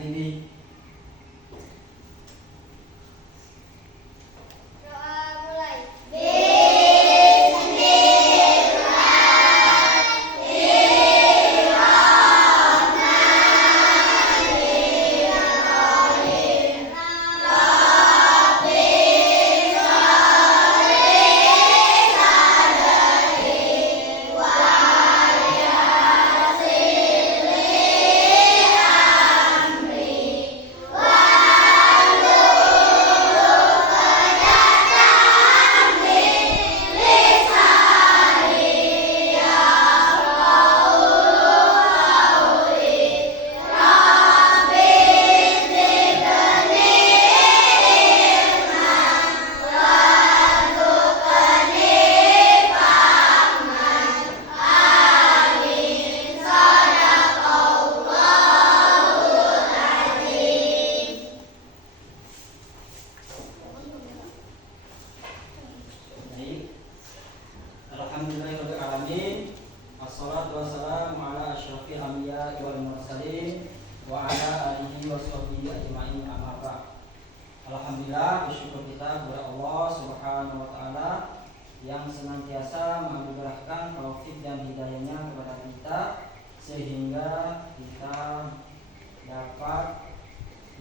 hari ini. Alhamdulillah, bersyukur kita kepada Allah Subhanahu wa taala yang senantiasa menganugerahkan taufik dan hidayahnya kepada kita sehingga kita dapat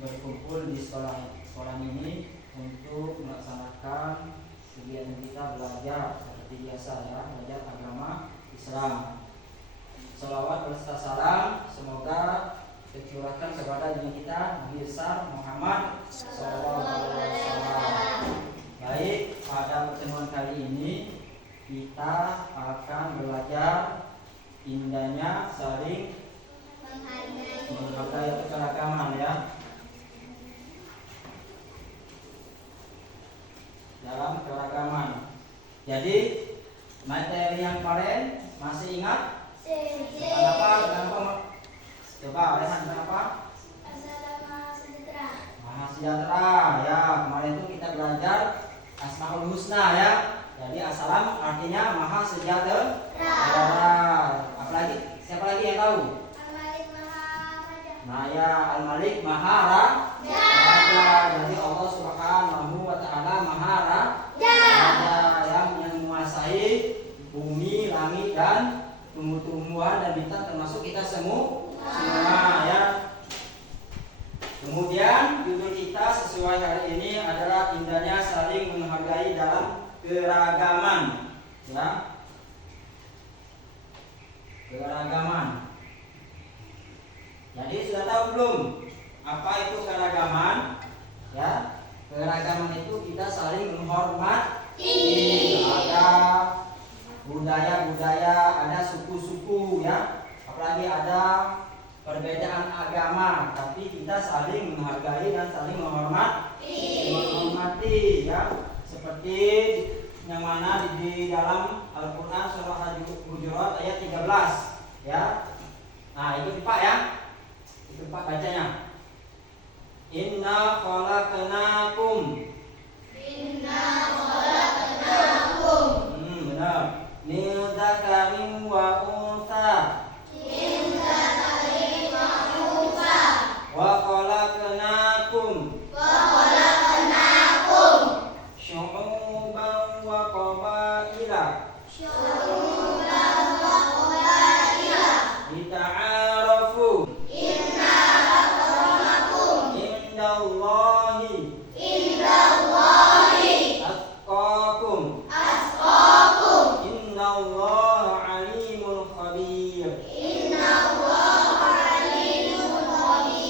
berkumpul di sekolah ini untuk melaksanakan kegiatan kita belajar seperti biasa ya, belajar agama Islam. Shalawat berserta salam semoga tercurahkan kepada junjungan kita Nabi besar Muhammad SAW. Baik, pada pertemuan kali ini kita akan belajar indahnya saling menghargai keberagaman ya. Dalam keragaman. Jadi materi yang kemarin masih ingat? Kenapa? Coba Rehan, kenapa? Maha sejahtera ya. Kemarin itu kita belajar Asmaul Husna ya. Jadi assalam artinya maha sejahtera. Apalagi siapa lagi yang tahu? Al-Malik Maha Raja. Nah ya, Al-Malik Maha Raja. Jadi Allah Subhanahu wa taala Maha Raja yang menguasai bumi, langit dan tumbuh-tumbuhan dan bintang termasuk kita semua ya. Kemudian judul kita sesuai hari ini adalah indahnya saling menghargai dalam keragaman ya. Keragaman. Jadi sudah tahu belum apa itu keragaman? Ya, keragaman itu kita saling menghormati. Ada budaya-budaya, ada suku-suku ya. Apalagi ada perbedaan agama, tapi kita saling menghargai dan saling menghormati ya. Seperti yang mana di dalam Al-Qur'an surah Al-Hujurat ayat 13 ya. Nah, itu Pak ya. Itu Pak bacanya. Inna khalaqnakum. Benar. Min dzakarin wa untha. Wa khalaqnakum syu'uban wa qabaila lita'arafu indallahi atqakum innallaha alimul khabir.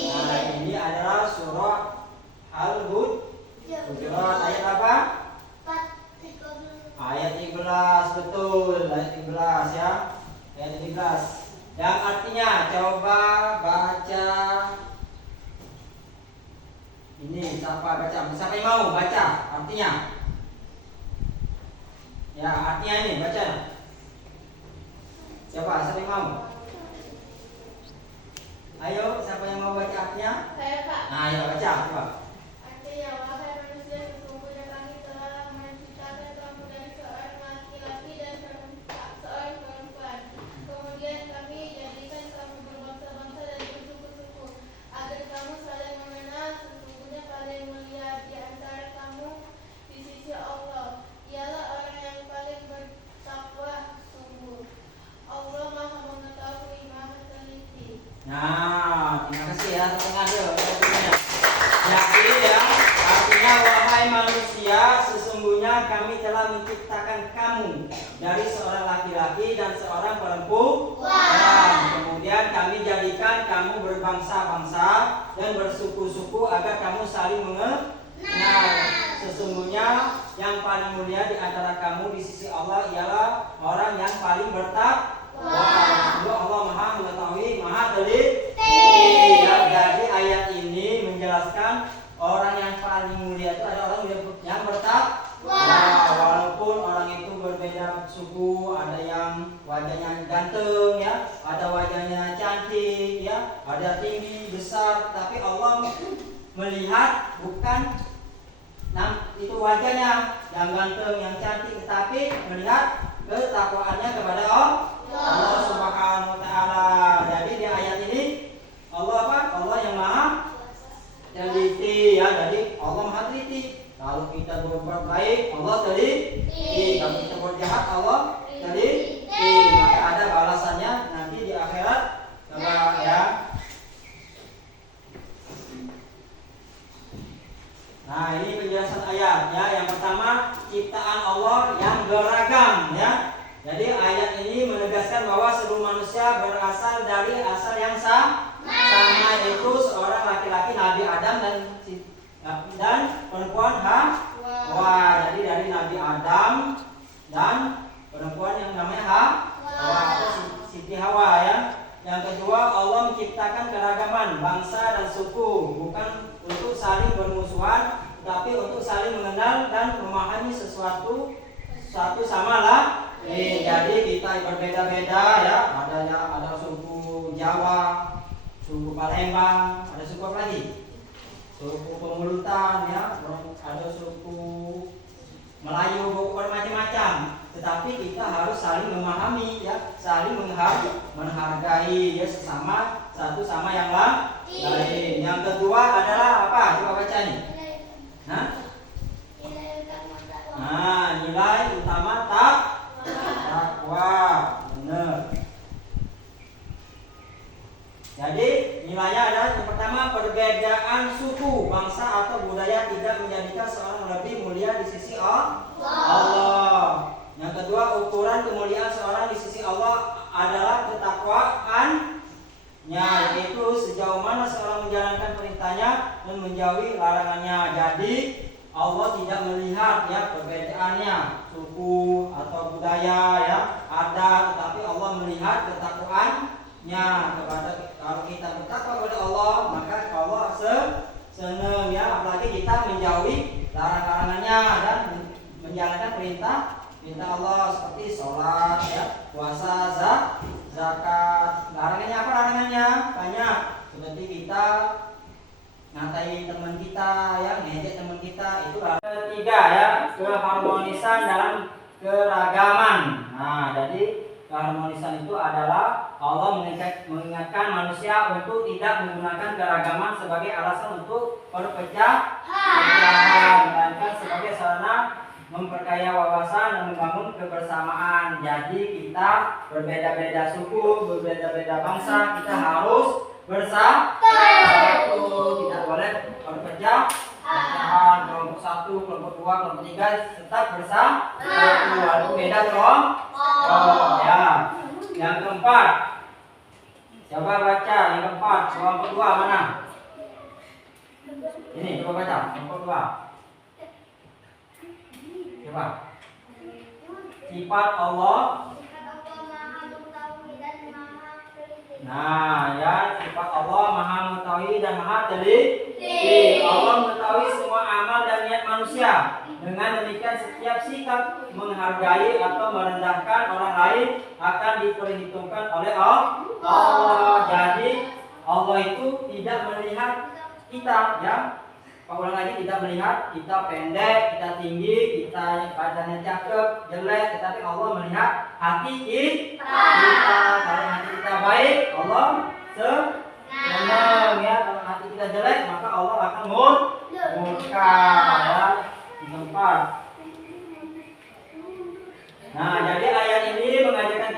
Nah, ini adalah surah Al-Hujurat ayat apa? Ayat 13, betul, ayat 13 ya. Ayat 13. Yang artinya coba baca. Ini siapa baca? Siapa yang mau baca artinya? Ya, artinya ini baca. Siapa? Siapa yang mau? Ayo, siapa yang mau baca artinya? Saya, Pak. Nah, ayo baca, coba. Artinya, wahai manusia, sesungguhnya kami telah menciptakan kamu dari seorang laki-laki dan seorang perempuan. Kemudian kami jadikan kamu berbangsa-bangsa dan bersuku-suku agar kamu Terima kasih ya, setengah dulu. Jadi ya, artinya wahai manusia, sesungguhnya kami telah menciptakan kamu dari seorang laki-laki dan seorang perempuan. Kemudian kami jadikan kamu berbangsa-bangsa dan bersuku-suku agar kamu saling mengenal. Sesungguhnya yang paling mulia di antara kamu di sisi Allah ialah orang yang paling bertakwa. Allah Maha Mengetahui, Maha Teliti. Ya, jadi ayat ini menjelaskan orang yang paling mulia itu adalah orang yang bertakwa. Walaupun orang itu berbeda suku, ada yang wajahnya ganteng, ya, ada wajahnya cantik, ya, ada tinggi besar, tapi Allah melihat bukan itu wajahnya yang ganteng, yang cantik, tetapi melihat ketakwaannya kepada Allah Subhanahu wa taala. Jadi di ayat ini Allah apa? Allah yang Maha Teliti, ya. Jadi Allah Maha Teliti. Kalau kita berbuat baik, Allah teliti. Kalau kita berbuat jahat, Allah teliti. Maka ada balasannya nanti di akhirat, ya. Nah, ini penjelasan ayat, ya. Yang pertama, ciptaan Allah yang beragam, ya. Jadi ayat ini menegaskan bahwa seluruh manusia berasal dari asal yang sama, yaitu seorang laki-laki Nabi Adam dan perempuan Hawa. Jadi dari Nabi Adam dan perempuan yang namanya Hawa atau Siti Hawa, ya. Yang kedua, Allah menciptakan keragaman bangsa dan suku, bukan untuk saling bermusuhan, tapi untuk saling mengenal dan memahami sesuatu satu sama lain. Jadi kita berbeda-beda, ya. Ada suku Jawa, suku Palembang, ada suku apa lagi? Suku Pemulutan, ya. Ada suku Melayu, bermacam-macam. Tetapi kita harus saling memahami, ya, saling menghargai, ya, sesama satu sama yang lain. Yang kedua adalah apa? Coba baca nih. Nilai utama takwa. Benar. Jadi nilainya adalah yang pertama, perbedaan suku, bangsa atau budaya tidak menjadikan seorang lebih mulia di sisi Allah. Yang kedua, ukuran kemuliaan seorang di sisi Allah adalah ketakwaannya, yaitu sejauh mana seorang menjalankan perintahnya dan menjauhi larangannya. Jadi Allah tidak melihat, ya, perbedaannya, suku atau budaya, ya, ada, tetapi Allah melihat ketakwaannya. Kalau kita bertakwa kepada Allah, maka Allah senang, ya, apalagi kita menjauhi larangannya dan menjalankan perintah Allah seperti sholat, ya, puasa, zakat. Larangannya apa? Larangannya banyak, seperti kita ngatai teman kita, ya, ngejek teman kita, itu ketiga, ya, keharmonisan dalam keragaman. Nah, jadi keharmonisan itu adalah Allah mengingatkan manusia untuk tidak menggunakan keragaman sebagai alasan untuk perpecahan, melainkan sebagai sarana memperkaya wawasan dan membangun kebersamaan. Jadi kita berbeda-beda suku, berbeda-beda bangsa, kita harus bersatu, tidak boleh berpecahan. Kelompok satu, kelompok dua, kelompok tiga tetap bersatu, walaupun beda kelompok. Ya. Yang keempat, coba baca yang keempat, kelompok dua mana? Ini coba baca kelompok dua. Coba. Sifat Allah. Nah, ya, sifat Allah Maha Mengetahui dan Maha Teliti. Allah mengetahui semua amal dan niat manusia. Dengan demikian setiap sikap menghargai atau merendahkan orang lain akan diperhitungkan oleh Allah. Jadi Allah itu tidak melihat kita, ya. Pak ulang lagi, tidak melihat kita pendek, kita tinggi, kita badannya cakep, jelek, tetapi Allah melihat hati kita. Kalau hati kita baik, Allah senang, ya. Kalau hati kita jelek, maka Allah akan murka, ya. Tempat. Nah, jadi ayat ini mengajarkan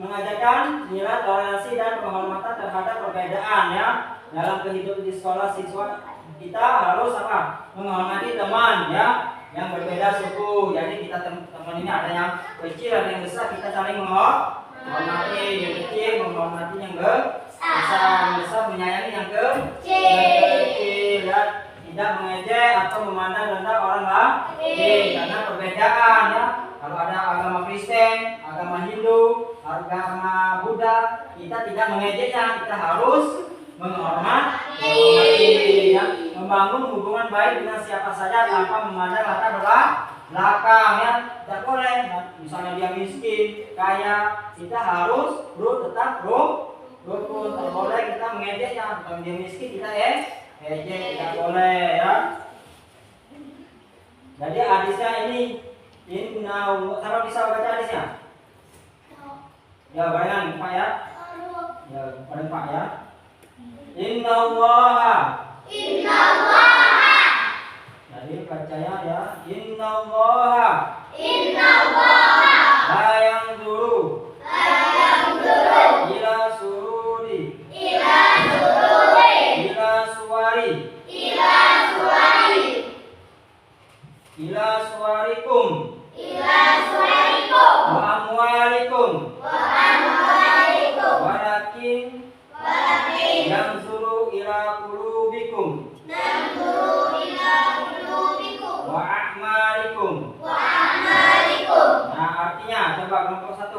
mengajarkan nilai toleransi dan penghormatan terhadap perbedaan ya. Dalam kehidupan di sekolah siswa kita harus apa? Menghormati teman ya yang berbeda suku. Jadi kita teman ini ada yang kecil ada yang besar, kita saling menghormati. Yang kecil menghormati yang besar, yang besar menyayangi yang kecil ya. Tidak mengejek atau memandang rendah orang lain karena perbedaan ya. Kalau ada agama Kristen, agama Hindu, agama Buddha, kita tidak mengejeknya, kita harus menghormati ya. Membangun hubungan baik dengan siapa saja tanpa memandang latar belakang ya. Tidak boleh misalnya dia miskin, kaya, kita harus tetap rukun. Tidak boleh kita mengejeknya. Kalau dia miskin kita ejek, tidak boleh ya. Jadi hadisnya ini siapa bisa baca hadisnya? Ya barengan Pak ya. Ya bareng Pak ya. Inna Allah. Jadi bacanya ya. Inna Allah. La yanzuru ila sururi. Ila suwarikum. Wa amwalikum. Walakin yanzuru ila qulubikum. Wa a'malikum. Nah artinya coba kelompok 1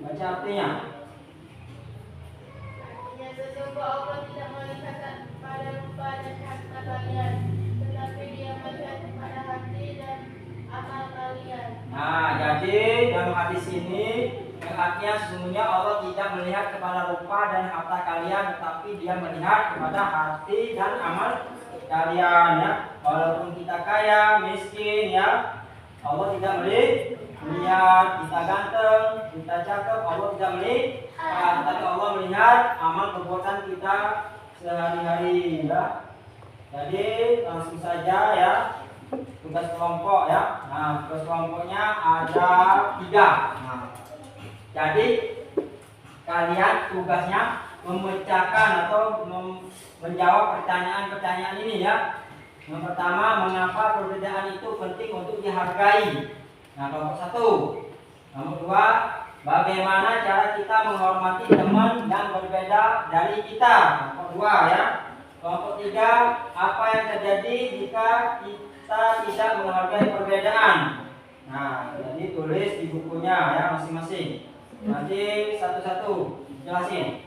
baca artinya. Sesungguhnya Allah tidak melihat pada rupa dan harta kalian, tetapi Dia melihat pada hati dan amal kalian. Nah, jadi dalam hadis ini artinya sesungguhnya Allah tidak melihat kepada rupa dan harta kalian, tetapi Dia melihat kepada hati dan amal kalian ya. Walaupun kita kaya, miskin ya, Allah tidak melihat kita ganteng, kita cakep, Allah tidak melihat, tapi Allah melihat amal perbuatan kita sehari-hari ya. Jadi langsung saja ya tugas kelompok ya. Nah tugas kelompoknya ada 3. Nah, jadi kalian tugasnya memecahkan atau menjawab pertanyaan-pertanyaan ini ya. Yang pertama, mengapa perbedaan itu penting untuk dihargai? Nah, kelompok 1. Nomor 2, bagaimana cara kita menghormati teman yang berbeda dari kita? Kelompok 2 ya. Kelompok 3, apa yang terjadi jika kita tidak menghargai perbedaan? Nah, jadi tulis di bukunya ya masing-masing. Nanti satu-satu jelasin.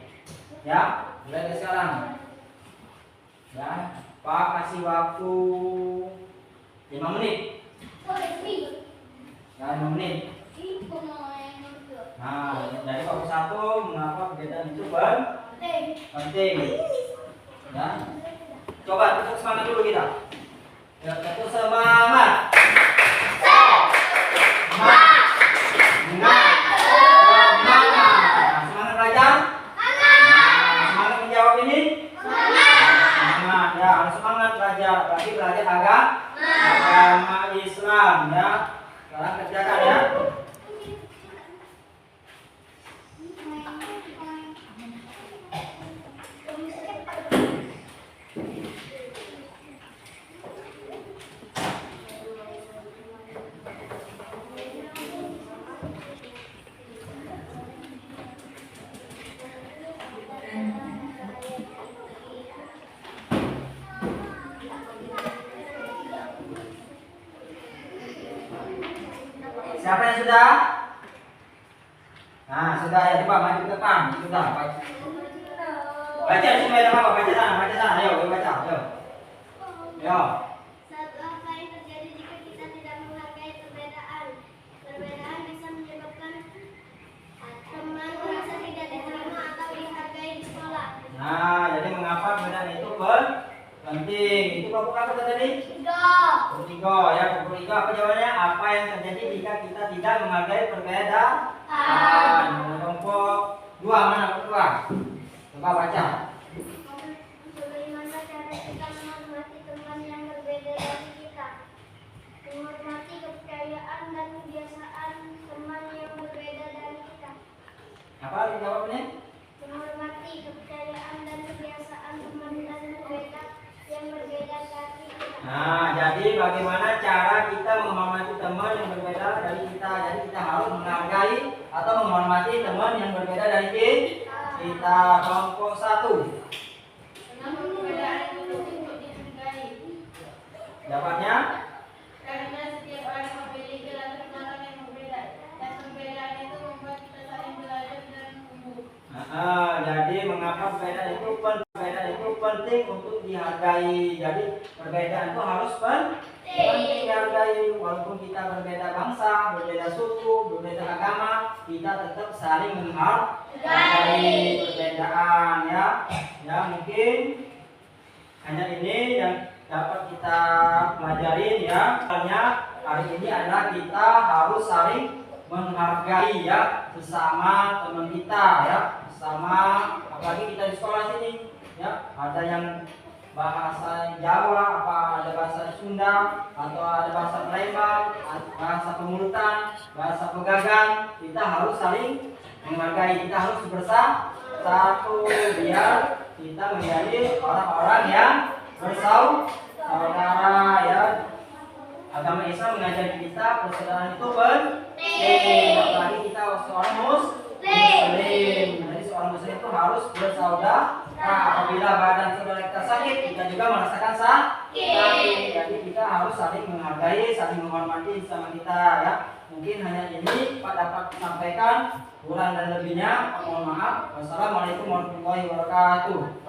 Ya, mulai dari sekarang. Ya, Pak kasih waktu 5 menit. Ya, 5 menit. Nah, dari kelompok 1, mengapa perbedaan itu penting? Ya, coba tepuk semangat dulu kita. Ya, tepuk semangat. Semangat belajar. Semangat menjawab ini. Semangat ya, harus semangat belajar. Berarti belajar agama Islam ya. Sekarang kerjakan ya. Siapa yang sudah? Nah, sudah ya, coba maju ke depan. Sudah, baca. Baca semua ada apa? Baca sana. Ayo, baca. Ayo. Yo. Satu, apa yang terjadi jika kita tidak menghargai perbedaan? Perbedaan bisa menyebabkan teman merasa tidak diterima atau dihargai di sekolah. Nah, jadi mengapa perbedaan itu penting? Itu kelompok apa tadi? 3. Kelompok 3 ya. Kelompok 3 apa jawabannya? Apa yang terjadi jika kita tidak menghargai perbedaan? Kelompok 2 mana kelompok 2? Coba baca. Bagaimana cara kita menghormati teman yang berbeda dari kita? Menghormati kepercayaan dan kebiasaan teman yang berbeda dari Apa jawabnya? Menghormati kepercayaan dan kebiasaan teman dan yang berbeda dari kita. Nah, jadi bagaimana cara kita menghormati teman yang berbeda dari kita? Jadi kita harus menghargai atau menghormati teman yang berbeda dari kita. Kelompok 1. Kenapa perbedaan itu untuk dihargai? Jawabannya? Karena setiap orang memiliki latar belakang yang berbeda, dan perbedaan itu membuat kita saling belajar dan tumbuh. Jadi mengapa perbedaan itu penting untuk dihargai. Jadi perbedaan itu harus penting dihargai. Walaupun kita berbeda bangsa, berbeda suku, berbeda agama, kita tetap saling menghargai perbedaan ya. Ya mungkin hanya ini yang dapat kita pelajarin ya. Soalnya hari ini adalah kita harus saling menghargai ya sesama teman kita ya, sama apalagi kita di sekolah sini ya, ada yang bahasa Jawa, apa ada bahasa Sunda, atau ada bahasa Palembang, bahasa Pemulutan, bahasa Pegagan, kita harus saling menghargai, kita harus bersatu biar kita menjadi orang-orang yang bersaudara ya. Agama Islam mengajar kita persaudaraan itu penting, apalagi kita seorang muslim. Jadi seorang muslim itu harus bersaudara. Apabila badan saudara kita sakit, kita juga merasakan sakit. Jadi kita harus saling menghargai, saling menghormati sama kita ya. Mungkin hanya ini Pak dapat disampaikan. Kurang dan lebihnya mohon maaf. Wassalamualaikum warahmatullahi wabarakatuh.